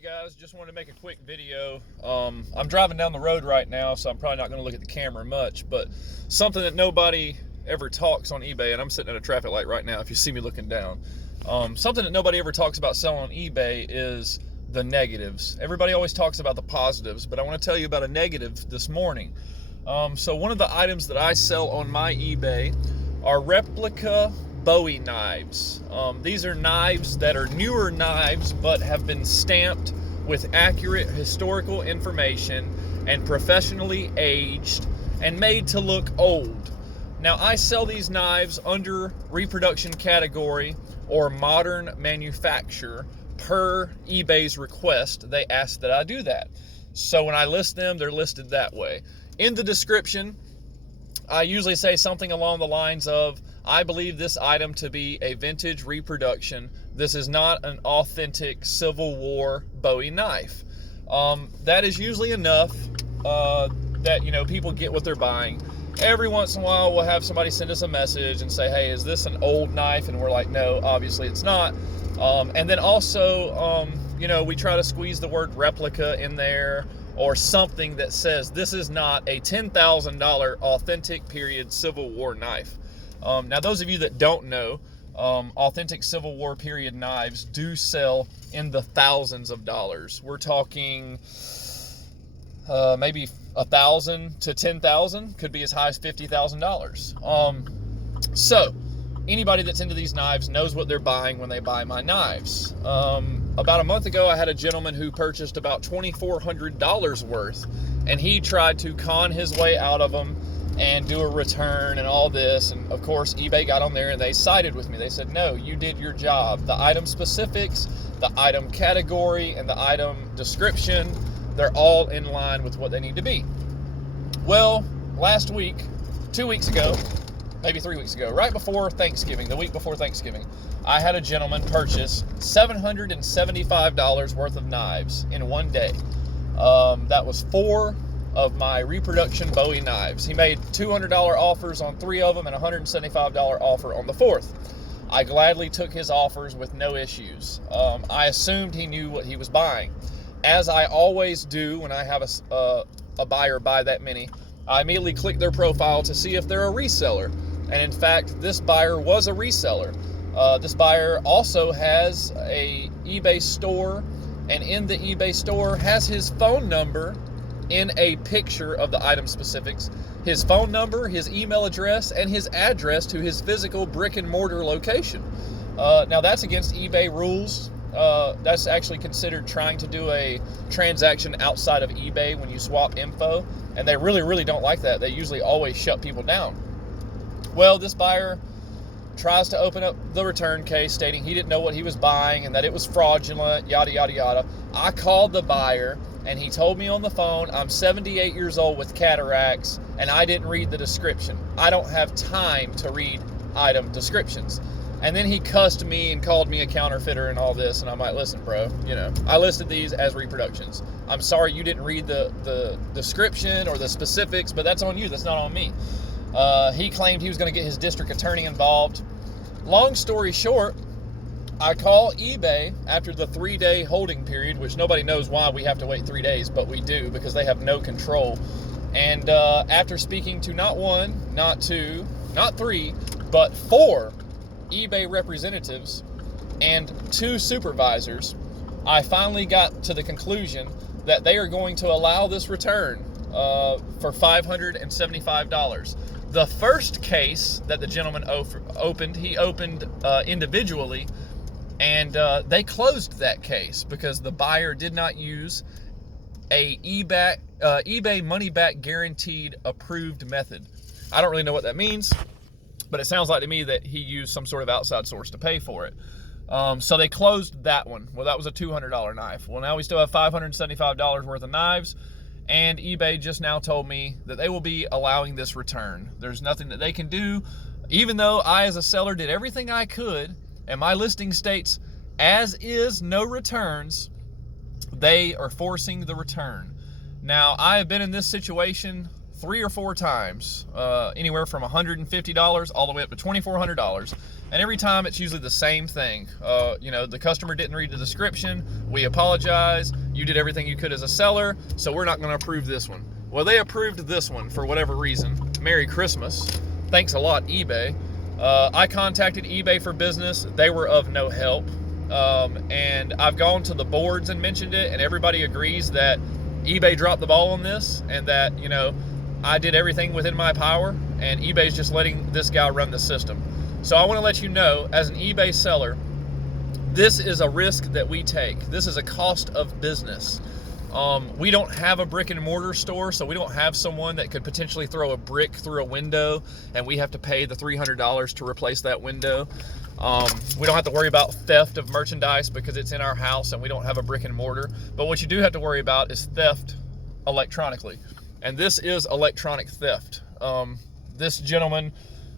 Hey guys, just wanted to make a quick video. I'm driving down the road right now, so I'm probably not going to look at the camera much, but something that nobody ever talks on eBay, and I'm sitting at a traffic light right now if you see me looking down. Something that nobody ever talks about selling on eBay is the negatives. Everybody always talks about the positives, but I want to tell you about a negative this morning. So one of the items that I sell on my eBay are replica Bowie knives. These are knives that are newer knives but have been stamped with accurate historical information and professionally aged and made to look old. Now I sell these knives under reproduction category or modern manufacture per eBay's request. They ask that I do that. So when I list them, they're listed that way. In the description, I usually say something along the lines of, I believe this item to be a vintage reproduction. This is not an authentic Civil War Bowie knife. That is usually enough that people get what they're buying. Every once in a while, we'll have somebody send us a message and say, hey, is this an old knife? And we're like, no, obviously it's not. And then also, we try to squeeze the word replica in there or something that says this is not a $10,000 authentic period Civil War knife. Now, those of you that don't know, authentic Civil War period knives do sell in the thousands of dollars. We're talking maybe $1,000 to $10,000, could be as high as $50,000. So anybody that's into these knives knows what they're buying when they buy my knives. About a month ago, I had a gentleman who purchased about $2,400 worth, and he tried to con his way out of them and do a return and all this. And of course, eBay got on there and they sided with me. They said, no, you did your job. The item specifics, the item category, and the item description, they're all in line with what they need to be. Well, last week, 2 weeks ago, maybe 3 weeks ago, right before Thanksgiving, the week before Thanksgiving, I had a gentleman purchase $775 worth of knives in one day. That was 4 of my reproduction Bowie knives. He made $200 offers on 3 of them and a $175 offer on the 4th. I gladly took his offers with no issues. I assumed he knew what he was buying. As I always do when I have a buyer buy that many, I immediately click their profile to see if they're a reseller. And in fact, this buyer was a reseller. This buyer also has a eBay store, and in the eBay store has his phone number in a picture of the item specifics, his phone number, his email address, and his address to his physical brick and mortar location. Now that's against eBay rules. That's actually considered trying to do a transaction outside of eBay when you swap info, and they really, really don't like that. They usually always shut people down. Well, this buyer tries to open up the return case stating he didn't know what he was buying and that it was fraudulent, yada, yada, yada. I called the buyer and he told me on the phone, I'm 78 years old with cataracts and I didn't read the description. I don't have time to read item descriptions. And then he cussed me and called me a counterfeiter and all this. And I'm like, listen, bro, I listed these as reproductions. I'm sorry you didn't read the description or the specifics, but that's on you. That's not on me. He claimed he was going to get his district attorney involved. Long story short, I call eBay after the 3-day holding period, which nobody knows why we have to wait 3 days, but we do because they have no control. And after speaking to not 1, not 2, not 3, but 4 eBay representatives and 2 supervisors, I finally got to the conclusion that they are going to allow this return for $575. The first case that the gentleman opened, he opened individually, and they closed that case because the buyer did not use a eBay money-back guaranteed approved method. I don't really know what that means, but it sounds like to me that he used some sort of outside source to pay for it. So they closed that one. Well, that was a $200 knife. Well, now we still have $575 worth of knives, and eBay just now told me that they will be allowing this return. There's nothing that they can do, even though I as a seller did everything I could, and my listing states, as is, no returns. They are forcing the return. Now, I have been in this situation 3 or 4 times, anywhere from $150 all the way up to $2,400. And every time it's usually the same thing. The customer didn't read the description. We apologize. You did everything you could as a seller, so we're not going to approve this one. Well, they approved this one for whatever reason. Merry Christmas. Thanks a lot, eBay. I contacted eBay for business. They were of no help. And I've gone to the boards and mentioned it, and everybody agrees that eBay dropped the ball on this, and that, I did everything within my power, and eBay's just letting this guy run the system. So I want to let you know, as an eBay seller, this is a risk that we take. This is a cost of business. We don't have a brick and mortar store, so we don't have someone that could potentially throw a brick through a window and we have to pay the $300 to replace that window. We don't have to worry about theft of merchandise because it's in our house and we don't have a brick and mortar. But what you do have to worry about is theft electronically. And this is electronic theft. This gentleman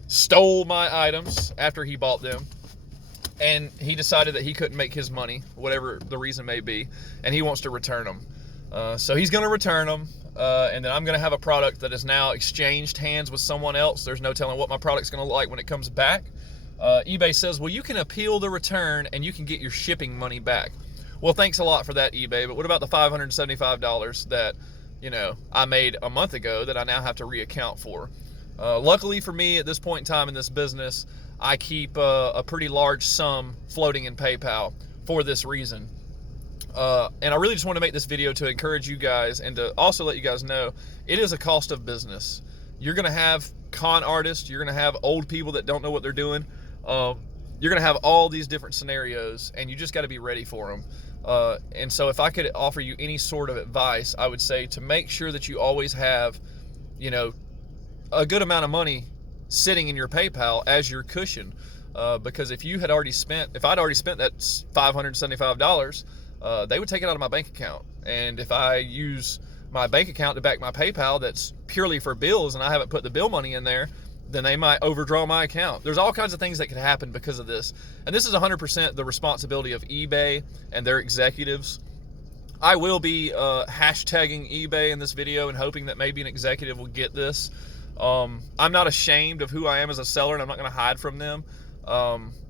stole my items after he bought them, and he decided that he couldn't make his money, whatever the reason may be, and he wants to return them. So he's going to return them, and then I'm going to have a product that is now exchanged hands with someone else. There's no telling what my product's going to look like when it comes back. eBay says, well, you can appeal the return and you can get your shipping money back. Well, thanks a lot for that, eBay, but what about the $575 that, I made a month ago that I now have to reaccount for? Luckily for me, at this point in time in this business, I keep a pretty large sum floating in PayPal for this reason. And I really just want to make this video to encourage you guys and to also let you guys know it is a cost of business. You're going to have con artists. You're going to have old people that don't know what they're doing. You're going to have all these different scenarios, and you just got to be ready for them. And so if I could offer you any sort of advice, I would say to make sure that you always have, a good amount of money sitting in your PayPal as your cushion. Because if I'd already spent that $575, they would take it out of my bank account. And if I use my bank account to back my PayPal that's purely for bills and I haven't put the bill money in there, then they might overdraw my account. There's all kinds of things that could happen because of this. And this is 100% the responsibility of eBay and their executives. I will be hashtagging eBay in this video and hoping that maybe an executive will get this. I'm not ashamed of who I am as a seller, and I'm not going to hide from them.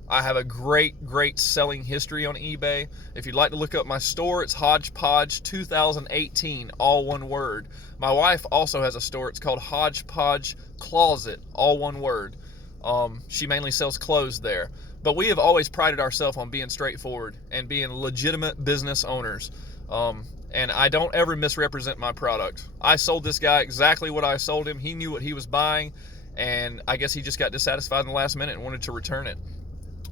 I have a great selling history on eBay. If you'd like to look up my store, it's Hodgepodge 2018, all one word. My wife also has a store. It's called Hodgepodge Closet, all one word. She mainly sells clothes there. But we have always prided ourselves on being straightforward and being legitimate business owners. And I don't ever misrepresent my product. I sold this guy exactly what I sold him. He knew what he was buying, and I guess he just got dissatisfied in the last minute and wanted to return it.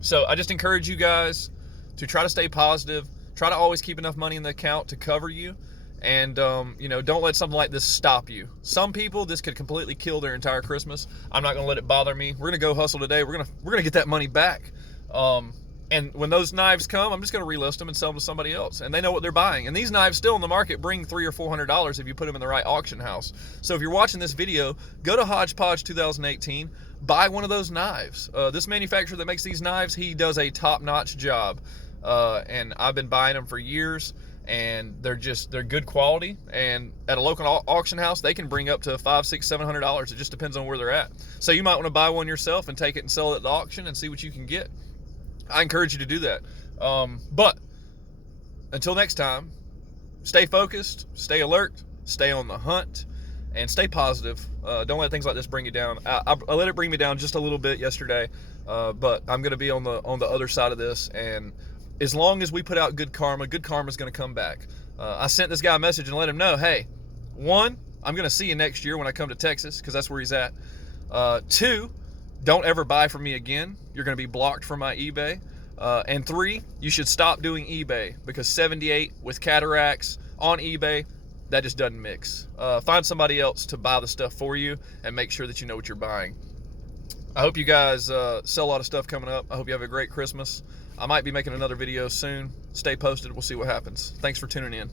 So I just encourage you guys to try to stay positive. Try to always keep enough money in the account to cover you, and don't let something like this stop you. Some people, this could completely kill their entire Christmas. I'm not going to let it bother me. We're going to go hustle today. We're going to get that money back. And when those knives come, I'm just going to relist them and sell them to somebody else. And they know what they're buying. And these knives still in the market bring $300 or $400 if you put them in the right auction house. So if you're watching this video, go to Hodgepodge 2018, buy one of those knives. This manufacturer that makes these knives, he does a top-notch job. And I've been buying them for years, and they're good quality. And at a local auction house, they can bring up to $500, $600, $700. It just depends on where they're at. So you might want to buy one yourself and take it and sell it at the auction and see what you can get. I encourage you to do that. But until next time, stay focused, stay alert, stay on the hunt, and stay positive. Don't let things like this bring you down. I let it bring me down just a little bit yesterday, but I'm going to be on the other side of this. And as long as we put out good karma is going to come back. I sent this guy a message and let him know, hey, 1, I'm going to see you next year when I come to Texas, because that's where he's at. 2, don't ever buy from me again. You're going to be blocked from my eBay. And 3, you should stop doing eBay, because 78 with cataracts on eBay, that just doesn't mix. Find somebody else to buy the stuff for you and make sure that you know what you're buying. I hope you guys sell a lot of stuff coming up. I hope you have a great Christmas. I might be making another video soon. Stay posted. We'll see what happens. Thanks for tuning in.